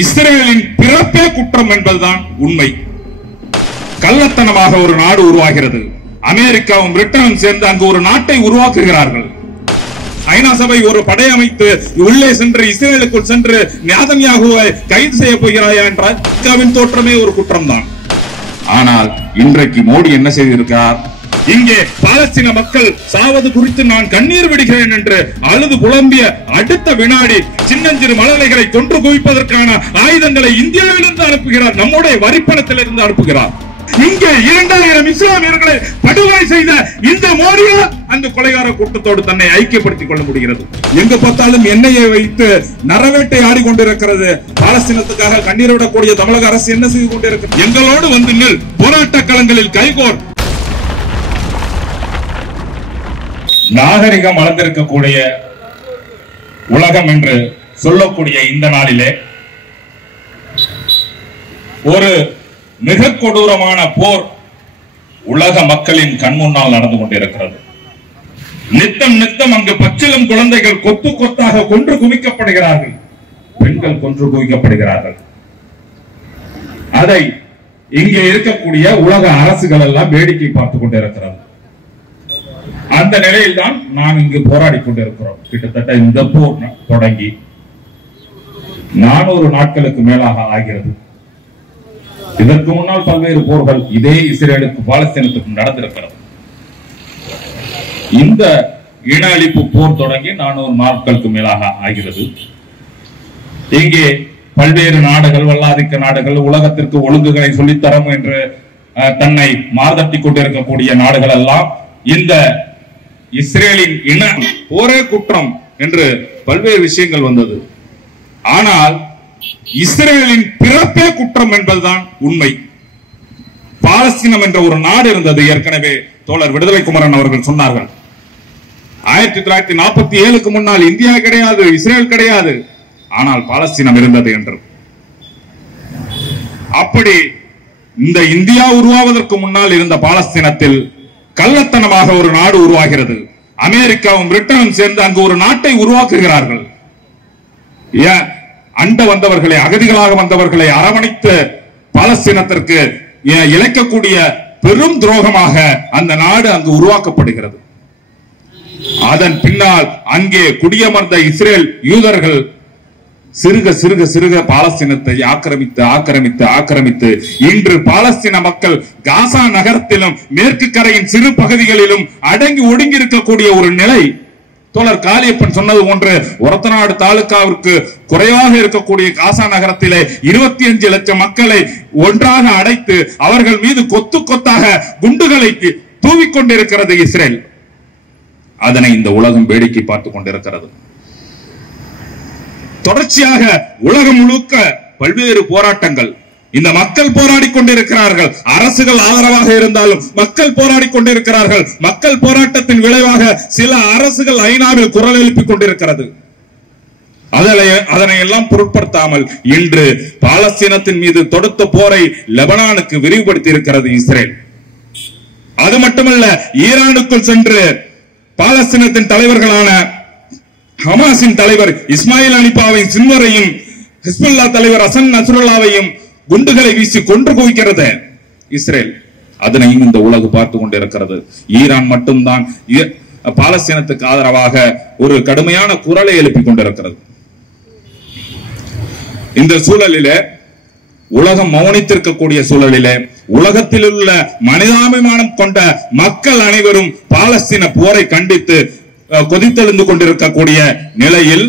இஸ்ரேலின் பிறப்பே குற்றம் என்பதுதான் உண்மை. கள்ளத்தனமாக ஒரு நாடு உருவாகிறது. அமெரிக்காவும் பிரிட்டனும் சேர்ந்து அங்கு ஒரு நாட்டை உருவாக்குகிறார்கள். ஐநா சபை ஒரு படை அமைத்து உள்ளே சென்று இஸ்ரேலுக்குள் சென்று நேதன்யாகுவை கைது செய்ய போகிறாயா என்றால் அமெரிக்காவின் தோற்றமே ஒரு குற்றம் தான். ஆனால் இன்றைக்கு மோடி என்ன செய்திருக்கிறார்? இங்கே பாலஸ்தீன மக்கள் சாவது குறித்து நான் கண்ணீர் விடுகிறேன் என்று அழுது புலம்பிய அடுத்த வினாடி சின்னஞ்சிறு மழலைகளை கொன்று குவிப்பதற்கான ஆயுதங்களை இந்தியாவிலிருந்து அனுப்புகிறார். நம்முடைய வரிப்பணத்திலிருந்து அனுப்புகிறார். இங்கே 2000 இஸ்லாமியர்களை படுகொலை செய்த இந்த மோடியா அந்த கொலைகார கூட்டத்தோடு தன்னை ஐக்கியப்படுத்திக் கொள்ள முடிகிறது? எங்க பார்த்தாலும் எண்ணெயை வைத்து நரவேட்டை ஆடிக்கொண்டிருக்கிறது. பாலஸ்தீனத்துக்காக கண்ணீர் விடக்கூடிய தமிழக அரசு என்ன செய்து கொண்டிருக்கிறது? எங்களோடு வந்து நில், போராட்ட களங்களில் கைகோர். நாகரிகம் வளர்ந்திருக்கக்கூடிய உலகம் என்று சொல்லக்கூடிய இந்த நாளிலே ஒரு மிக கொடூரமான போர் உலக மக்களின் கண் முன்னால் நடந்து கொண்டிருக்கிறது. நித்தம் அங்கு பச்சிளம் குழந்தைகள் கொத்து கொத்தாக கொன்று குவிக்கப்படுகிறார்கள். பெண்கள் கொன்று குவிக்கப்படுகிறார்கள். அதை இங்கே இருக்கக்கூடிய உலக அரசுகள் எல்லாம் வேடிக்கை பார்த்துக் கொண்டிருக்கிறது. அந்த நிலையில் தான் நாம் இங்கு போராடி கொண்டிருக்கிறோம். கிட்டத்தட்ட இந்த போர் தொடங்கி 400 நாட்களுக்கு மேலாக ஆகிறது. இதற்கு முன்னால் பல்வேறு போர்கள் இதே இஸ்ரேலுக்கு பாலஸ்தீனத்துக்கும் நடந்திருக்கிறது. இந்த இன அழிப்பு போர் தொடங்கி 400 நாட்களுக்கு மேலாக ஆகிறது. இங்கே பல்வேறு நாடுகள், வல்லாதிக்க நாடுகள், உலகத்திற்கு ஒழுங்குகளை சொல்லித்தரும் என்று தன்னை மார்தட்டி கொண்டிருக்கக்கூடிய நாடுகள் எல்லாம் இந்த இஸ்ரேலின் இன போரே குற்றம் என்று பல்வேறு விஷயங்கள் வந்தது. ஆனால் இஸ்ரேலின் பிறப்பே குற்றம் என்பதுதான் உண்மை. பாலஸ்தீனம் என்ற ஒரு நாடு இருந்தது. ஏற்கனவே தோழர் விடுதலை குமரன் அவர்கள் சொன்னார்கள். 1947க்கு முன்னால் இந்தியா கிடையாது, இஸ்ரேல் கிடையாது, ஆனால் பாலஸ்தீனம் இருந்தது என்று. அப்படி இந்த இந்தியா உருவாவதற்கு முன்னால் இருந்த பாலஸ்தீனத்தில் கள்ளத்தனமாக ஒரு நாடு உருவாகிறது. அமெரிக்காவும் பிரிட்டனும் சேர்ந்து அங்கு ஒரு நாட்டை உருவாக்குகிறார்கள். அண்ட வந்தவர்களை, அகதிகளாக வந்தவர்களை அரவணைத்து பாலஸ்தீனத்திற்கு இழைக்கக்கூடிய பெரும் துரோகமாக அந்த நாடு அங்கு உருவாக்கப்படுகிறது. அதன் பின்னால் அங்கே குடியமர்ந்த இஸ்ரேல் யூதர்கள் சிறுக பாலஸ்தீனத்தை ஆக்கிரமித்து இன்று பாலஸ்தீன மக்கள் காசா நகரத்திலும் மேற்கு கரையின் சிறு பகுதிகளிலும் அடங்கி ஒடுங்கி இருக்கக்கூடிய ஒரு நிலை. தோழர் காளியப்பன் சொன்னது போன்று ஒரத்தநாடு தாலுகாவிற்கு குறைவாக இருக்கக்கூடிய காசா நகரத்திலே 25 லட்சம் மக்களை ஒன்றாக அடைத்து அவர்கள் மீது கொத்து கொத்தாக குண்டுகளை தூவிக்கொண்டிருக்கிறது இஸ்ரேல். அதனை இந்த உலகம் வேடிக்கை பார்த்துக் கொண்டிருக்கிறது. தொடர்ச்சியாக உலகம் முழுக்க பல்வேறு போராட்டங்கள். இந்த மக்கள் போராடி கொண்டிருக்கிறார்கள். அரசுகள் ஆதரவாக இருந்தாலும் மக்கள் போராடி கொண்டிருக்கிறார்கள். மக்கள் போராட்டத்தின் விளைவாக சில அரசுகள் ஐநாவில் குரல் எழுப்பிக் கொண்டிருக்கிறது. அதனை எல்லாம் பொருட்படுத்தாமல் இன்று பாலஸ்தீனத்தின் மீது தொடுத்த போரை லெபனானுக்கு விரிவுபடுத்தி இருக்கிறது இஸ்ரேல். அது மட்டுமல்ல, ஈரானுக்குள் சென்று பாலஸ்தீனத்தின் தலைவர்களான ஹமாஸின் தலைவர் இஸ்மாயில் அனிபாவை சின்வரையும் ஹிஸ்புல்லா தலைவர் ஹசன் நஸ்ருல்லாவையும் குண்டுகளை வீசி கொன்று குவிக்கிறது இஸ்ரேல். அதனையும் இந்த உலகம் பார்த்துக் கொண்டிருக்கிறது. ஈரான் மட்டும்தான் பாலஸ்தீனத்துக்கு ஆதரவாக ஒரு கடுமையான குரலை எழுப்பிக் கொண்டிருக்கிறது. இந்த சூழலிலே, உலகம் மௌனித்திருக்கக்கூடிய சூழலிலே, உலகத்தில் உள்ள மனிதாபிமானம் கொண்ட மக்கள் அனைவரும் பாலஸ்தீன போரை கண்டித்து கொதித்தெழுந்து கொண்டிருக்கக்கூடிய நிலையில்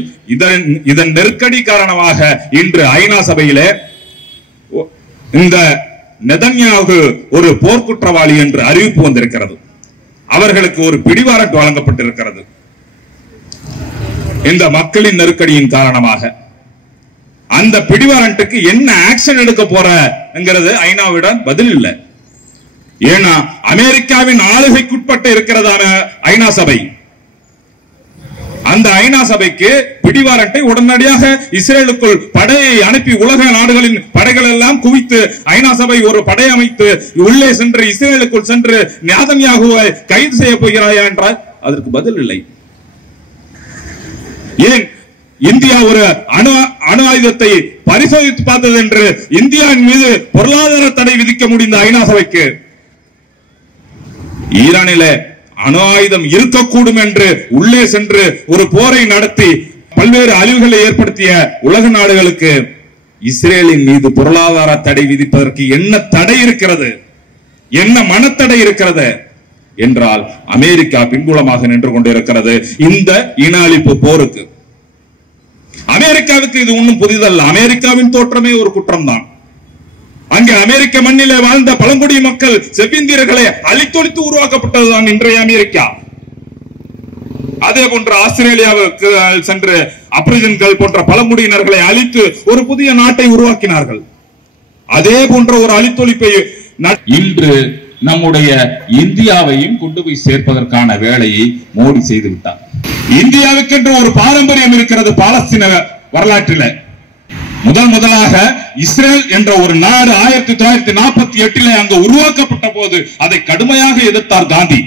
இதன் நெருக்கடி காரணமாக இன்று ஐநா சபையிலே இந்த நெதன்யாகு ஒரு போர்க்குற்றவாளி என்று அறிவிப்பு வந்திருக்கிறது. அவர்களுக்கு ஒரு பிடிவாரண்ட் வழங்கப்பட்டிருக்கிறது. இந்த மக்களின் நெருக்கடியின் காரணமாக அந்த பிடிவாரண்ட்டுக்கு என்ன ஆக்ஷன் எடுக்க போற என்கிறது ஐநாவிடம் பதில் இல்லை. ஏன்னா அமெரிக்காவின் ஆளுகைக்குட்பட்டு இருக்கிறதான ஐநா சபை, அந்த ஐநா சபைக்கு பிடிவாரண்டை உடனடியாக இஸ்ரேலுக்குள் படையை அனுப்பி உலக நாடுகளின் படைகள் எல்லாம் குவித்து ஐநா சபை ஒரு படை அமைத்து உள்ளே சென்று இஸ்ரேலுக்குள் சென்று நேதன்யாகுவை கைது செய்ய போகிறாயா என்றால் அதற்கு பதில் இல்லை. ஏன் இந்தியா ஒரு அணு ஆயுதத்தை பரிசோதித்து பார்த்தது என்று இந்தியாவின் மீது பொருளாதார தடை விதிக்க முடிந்த ஐநா சபைக்கு ஈரானில அணு ஆயுதம் இருக்கக்கூடும் என்று உள்ளே சென்று ஒரு போரை நடத்தி பல்வேறு அழிவுகளை ஏற்படுத்திய உலக நாடுகளுக்கு இஸ்ரேலின் மீது பொருளாதார தடை விதிப்பதற்கு என்ன தடை இருக்கிறது, என்ன மனத்தடை இருக்கிறது என்றால் அமெரிக்கா பின்புலமாக நின்று கொண்டிருக்கிறது இந்த இன அழிப்பு போருக்கு. அமெரிக்காவுக்கு இது ஒன்றும் புதிதல்ல. அமெரிக்காவின் தோற்றமே ஒரு குற்றம் தான். அங்கே அமெரிக்க மண்ணிலே வாழ்ந்த பழங்குடி மக்கள் செவ்விந்தியர்களை அழித்தொழித்து உருவாக்கப்பட்டதுதான் இன்றைய அமெரிக்கா. அதே போன்ற ஆஸ்திரேலியாவுக்கு சென்று அப்ரிஜன்கள் போன்ற பழங்குடியினர்களை அழித்து ஒரு புதிய நாட்டை உருவாக்கினார்கள். அதே போன்ற ஒரு அழித்தொழிப்பை இன்று நம்முடைய இந்தியாவையும் கொண்டு போய் சேர்ப்பதற்கான வேலையை மோடி செய்து விட்டார். இந்தியாவுக்கென்று ஒரு பாரம்பரியம் இருக்கிறது. பாலஸ்தீன வரலாற்றில் முதலாக இஸ்ரேல் என்ற ஒரு நாடு 1948 அங்கு உருவாக்கப்பட்ட போது அதை கடுமையாக எதிர்த்தார் காந்தி.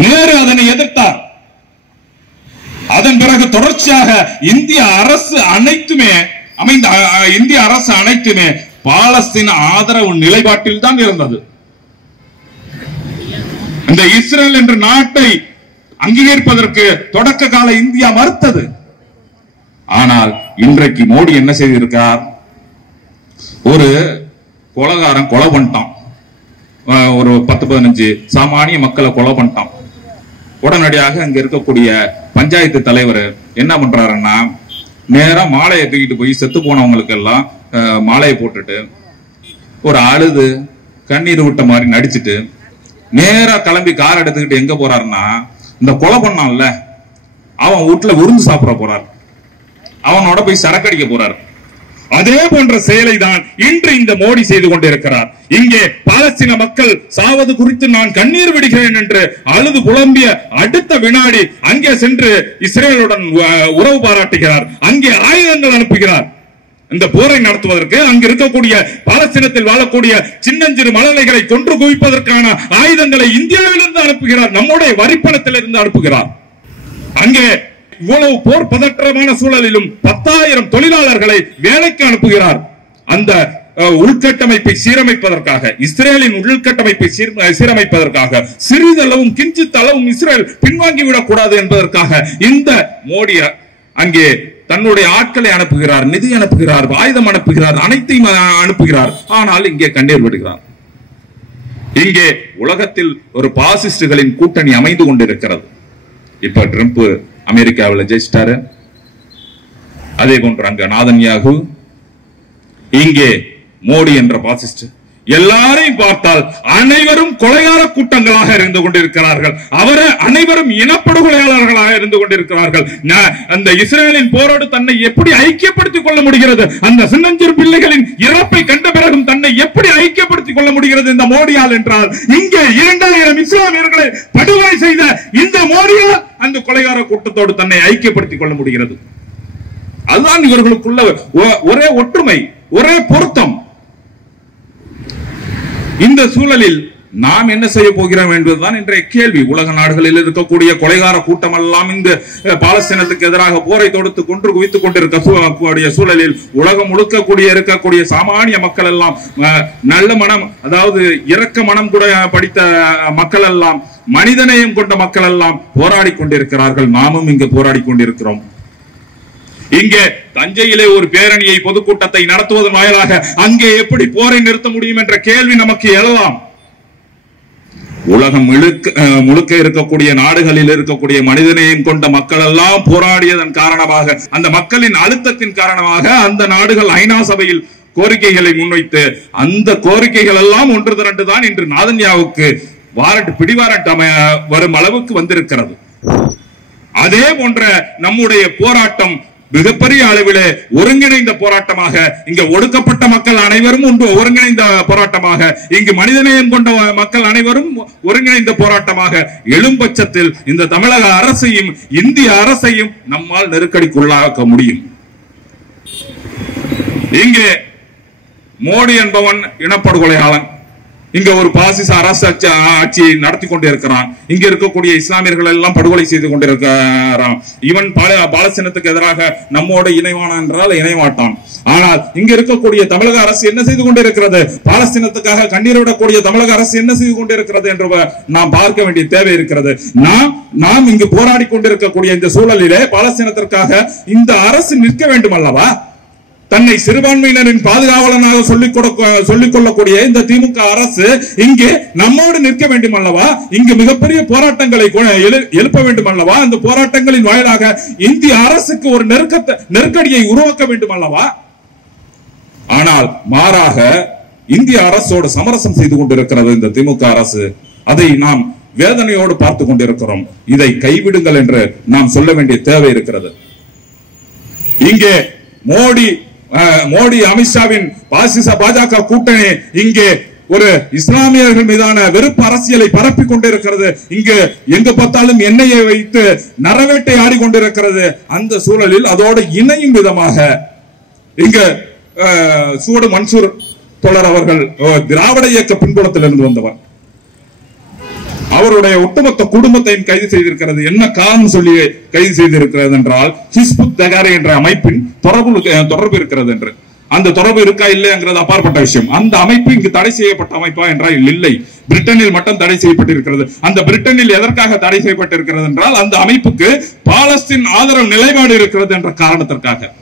நேரு அதனை எதிர்த்தார். அதன் பிறகு தொடர்ச்சியாக இந்திய அரசு அனைத்துமே பாலஸ்தீன ஆதரவு நிலைப்பாட்டில் தான் இருந்தது. இந்த இஸ்ரேல் என்ற நாட்டை அங்கீகரிப்பதற்கு தொடக்க கால இந்தியா மறுத்தது. ஆனால் இன்றைக்கு மோடி என்ன செய்திருக்கார்? ஒரு கொலைகாரன் கொலை பண்ணிட்டான், ஒரு 10-15 சாமானிய மக்களை கொலை பண்ணிட்டான். உடனடியாக அங்க இருக்கக்கூடிய பஞ்சாயத்து தலைவர் என்ன பண்றாருன்னா, நேரா மாலையை தூக்கிட்டு போய் செத்து போனவங்களுக்கு எல்லாம் மாலையை போட்டுட்டு ஒரு அழுது கண்ணீர் விட்ட மாதிரி நடிச்சுட்டு நேரா கிளம்பி கார் எடுத்துக்கிட்டு எங்க போறாருன்னா, இந்த கொலை பண்ணான்ல அவன் வீட்டுல விருந்து சாப்பிட போறாரு, அவனோட போய் சரக்கடிக்க போறாரு. அதே போன்ற செயலை தான் இன்று இந்த மோடி செய்து கொண்டிருக்கிறார். இங்கே பாலஸ்தீன மக்கள் சாவது குறித்து நான் கண்ணீர் விடுகிறேன் என்று அழுது புலம்பிய அடுத்த வினாடி அங்கே சென்று இஸ்ரேலுடன் உறவு பாராட்டுகிறார், அங்கே ஆயுதங்கள் அனுப்புகிறார். இந்த போரை நடத்துவதற்கு அங்கு இருக்கக்கூடிய பாலஸ்தீனத்தில் வாழக்கூடிய சின்னஞ்சிறு மழலைகளை கொன்று குவிப்பதற்கான ஆயுதங்களை இந்தியாவிலிருந்து அனுப்புகிறார், நம்முடைய வரிப்பணத்திலிருந்து அனுப்புகிறார். அங்கே இவ்வளவு போர் பதற்றமான சூழலிலும் 10,000 தொழிலாளர்களை வேலைக்கு அனுப்புகிறார். அந்த உள்கட்டமைப்பை சீரமைப்பதற்காக, இஸ்ரேலின் உள்கட்டமைப்பை சீரமைப்பதற்காக சிறிதளவும் கிஞ்சித் அளவும் இஸ்ரேல் பின்வாங்கிவிடக் கூடாது என்பதற்காக இந்த மோடி அங்கே தன்னுடைய ஆட்களை அனுப்புகிறார், நிதி அனுப்புகிறார், ஆயுதம் அனுப்புகிறார், அனைத்தையும் அனுப்புகிறார். ஆனால் இங்கே கண்ணீர் விடுகிறார். இங்கே உலகத்தில் ஒரு பாசிஸ்டுகளின் கூட்டணி அமைந்து கொண்டிருக்கிறது. இப்ப ட்ரம்ப் அமெரிக்காவில் ஜெயிச்சிட்டாரு. அதே போன்று அங்க நாதன்யாகு, இங்கே மோடி என்ற பாசிஸ்ட். எல்லாரையும் பார்த்தால் அனைவரும் கொலைகார கூட்டங்களாக இருந்து கொண்டிருக்கிறார்கள். அனைவரும் இனப்படுகொலையாளர்களாக இருந்து கொண்டிருக்கிறார்கள். அந்த இஸ்ரேலின் போரோடு தன்னை எப்படி ஐக்கியப்படுத்திக் கொள்ள முடிகிறது? அந்த சின்னஞ்சிறு பிள்ளைகளின் இறப்பை கண்ட பிறகும் தன்னை எப்படி ஐக்கியப்படுத்திக் கொள்ள முடிகிறது இந்த மோடியால் என்றால், இங்கே 2000 இஸ்லாமியர்களை படுகொலை செய்த இந்த மோடியால் அந்த கொலைகார கூட்டத்தோடு தன்னை ஐக்கியப்படுத்திக் கொள்ள முடிகிறது. அதுதான் இவர்களுக்குள்ள ஒரே ஒற்றுமை, ஒரே பொருத்தம். இந்த சூழலில் நாம் என்ன செய்ய போகிறோம் என்பதுதான் இன்றைய கேள்வி. உலக நாடுகளில் இருக்கக்கூடிய கொலைகார கூட்டம் எல்லாம் இந்த பாலஸ்தீனத்துக்கு எதிராக போரை தொடுத்து கொன்று குவித்துக் கொண்டிருக்கக்கூடிய சூழலில் உலகம் முழுக்க இருக்கக்கூடிய சாமானிய மக்கள் எல்லாம் நல்ல மனம், அதாவது இரக்க மனம் கூட படித்த மக்கள் எல்லாம், மனிதநேயம் கொண்ட மக்கள் எல்லாம் போராடி கொண்டிருக்கிறார்கள். நாமும் இங்கு போராடி கொண்டிருக்கிறோம். இங்கே தஞ்சையிலே ஒரு பேரணியை, பொதுக்கூட்டத்தை நடத்துவதன் வாயிலாக அங்கே எப்படி போரை நிறுத்த முடியும் என்ற கேள்வி நமக்கு எழலாம். உலகம் முழுக்க இருக்கக்கூடிய நாடுகளில் இருக்கக்கூடிய மனிதநேயம் கொண்ட மக்கள் எல்லாம் போராடியதன் காரணமாக, அந்த மக்களின் அழுத்தத்தின் காரணமாக அந்த நாடுகள் ஐநா சபையில் கோரிக்கைகளை முன்வைத்து அந்த கோரிக்கைகள் எல்லாம் ஒன்று திரண்டு தான் இன்று நாதன்யாவுக்கு பிடிவாரண்ட் வரும் அளவுக்கு வந்திருக்கிறது. அதே போன்ற நம்முடைய போராட்டம் மிகப்பெரிய அளவிலே ஒருங்கிணைந்த போராட்டமாக, இங்க ஒடுக்கப்பட்ட மக்கள் அனைவரும் ஒருங்கிணைந்த போராட்டமாக, இங்கு மனிதநேயம் கொண்ட மக்கள் அனைவரும் ஒருங்கிணைந்த போராட்டமாக எழும் பட்சத்தில் இந்த தமிழக அரசையும் இந்திய அரசையும் நம்மால் நெருக்கடிக்குள்ளாக்க முடியும். இங்கே மோடி என்பவன் இனப்படுகொலையாளன், இங்க ஒரு பாசிச அரசு ஆட்சியை நடத்தி கொண்டு இருக்கிறான். இங்க இருக்கக்கூடிய இஸ்லாமியர்கள் எல்லாம் படுகொலை செய்து கொண்டிருக்கிறான். இவன் பாலஸ்தீனத்துக்கு எதிராக நம்மோடு இணைவானா என்றால் இணைவாட்டான். ஆனால் இங்க இருக்கக்கூடிய தமிழக அரசு என்ன செய்து கொண்டிருக்கிறது, பாலஸ்தீனத்துக்காக கண்ணீர் விடக்கூடிய தமிழக அரசு என்ன செய்து கொண்டிருக்கிறது என்று நாம் பார்க்க வேண்டிய தேவை இருக்கிறது. நாம் இங்கு போராடி கொண்டிருக்கக்கூடிய இந்த சூழலிலே பாலஸ்தீனத்திற்காக இந்த அரசு நிற்க வேண்டும் அல்லவா? தன்னை சிறுபான்மையினரின் பாதுகாவலனாக சொல்லிக் கொள்ளக்கூடிய இந்த திமுக அரசு இங்கே நம்மோடு நிற்க வேண்டும் அல்லவா? இங்கு மிகப்பெரிய போராட்டங்களை எழுப்ப வேண்டும் அல்லவா? அந்த போராட்டங்களின் வாயிலாக இந்திய அரசுக்கு ஒரு நெருக்கடியை உருவாக்க வேண்டும் அல்லவா? ஆனால் மாறாக இந்திய அரசோடு சமரசம் செய்து கொண்டிருக்கிறது இந்த திமுக அரசு. அதை நாம் வேதனையோடு பார்த்து கொண்டிருக்கிறோம். இதை கைவிடுங்கள் என்று நாம் சொல்ல வேண்டிய தேவை இருக்கிறது. இங்கே மோடி அமித்ஷாவின் பாசிச பாஜக கூட்டணி இங்கே ஒரு இஸ்லாமியர்கள் மீதான வெறுப்பு அரசியலை பரப்பி கொண்டிருக்கிறது. இங்கு எங்கு பார்த்தாலும் எண்ணெயை வைத்து நரவேட்டை ஆடிக்கொண்டிருக்கிறது. அந்த சூழலில் அதோடு இணையும் விதமாக இங்க சூடு மன்சூர் தோழர் அவர்கள் திராவிட இயக்க பின்புலத்திலிருந்து வந்தவர். அவருடைய ஒட்டுமொத்த குடும்பத்தையும் கைது செய்திருக்கிறது. என்ன காரணம் சொல்லி கைது செய்திருக்கிறது என்றால் ஹிஸ்புத் தஹ்ரீர் என்ற அமைப்பின் தொடர்பு இருக்கிறது என்று. அந்த தொடர்பு இருக்கா இல்லைங்கிறது அப்பாற்பட்ட விஷயம். அந்த அமைப்பு இங்கு தடை செய்யப்பட்ட அமைப்பா என்றால் இல்லை, பிரிட்டனில் மட்டும் தடை செய்யப்பட்டிருக்கிறது. அந்த பிரிட்டனில் எதற்காக தடை செய்யப்பட்டிருக்கிறது என்றால் அந்த அமைப்புக்கு பாலஸ்தீன் ஆதரவு நிலைப்பாடு இருக்கிறது என்ற காரணத்திற்காக.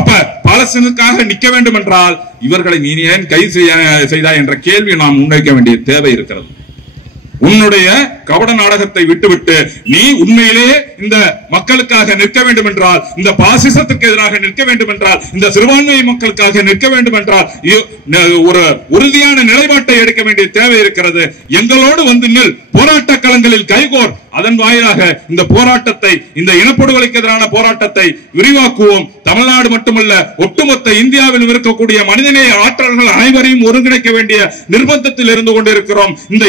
அப்ப பாலஸ்தீனுக்காக நிற்க வேண்டும் என்றால் இவர்களை நீ ஏன் கைது செய்தாய் என்ற கேள்வி நாம் முன்வைக்க வேண்டிய தேவை இருக்கிறது. உன்னுடைய கபட நாடகத்தை விட்டுவிட்டு நீ உண்மையிலேயே இந்த மக்களுக்காக நிற்க வேண்டும் என்றால், இந்த பாசிசத்துக்கு எதிராக நிற்க வேண்டும் என்றால், இந்த சிறுபான்மை மக்களுக்காக நிற்க வேண்டும் என்றால் ஒரு உறுதியான நிலைப்பாட்டை எடுக்க வேண்டிய தேவை இருக்கிறது. எங்களோடு வந்து நில், போராட்ட களங்களில் கைகோர். அதன் வாயிலாக இந்த போராட்டத்தை, இந்த இனப்படுகொலைக்கு எதிரான போராட்டத்தை விரிவாக்குவோம். தமிழ்நாடு மட்டுமல்ல, ஒட்டுமொத்த இந்தியாவில் இருக்கக்கூடிய மனிதநேய ஆற்றல்கள் அனைவரையும் ஒருங்கிணைக்க வேண்டிய நிர்பந்தத்தில் இருந்து கொண்டிருக்கிறோம். இந்த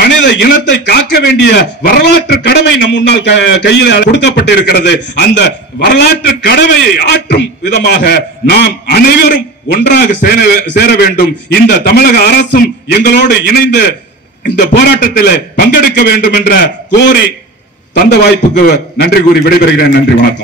மனித இனத்தை காக்க வேண்டிய வரலாற்று கடமை நம் முன்னால் கையில் கொடுக்கப்பட்டிருக்கிறது. அந்த வரலாற்று கடமையை ஆற்றும் விதமாக நாம் அனைவரும் ஒன்றாக சேர வேண்டும். இந்த தமிழக அரசும் எங்களோடு இணைந்து இந்த போராட்டத்தில் பங்கெடுக்க வேண்டும் என்ற கோரி தந்த வாய்ப்புக்கு நன்றி கூறி விடைபெறுகிறேன். நன்றி, வணக்கம்.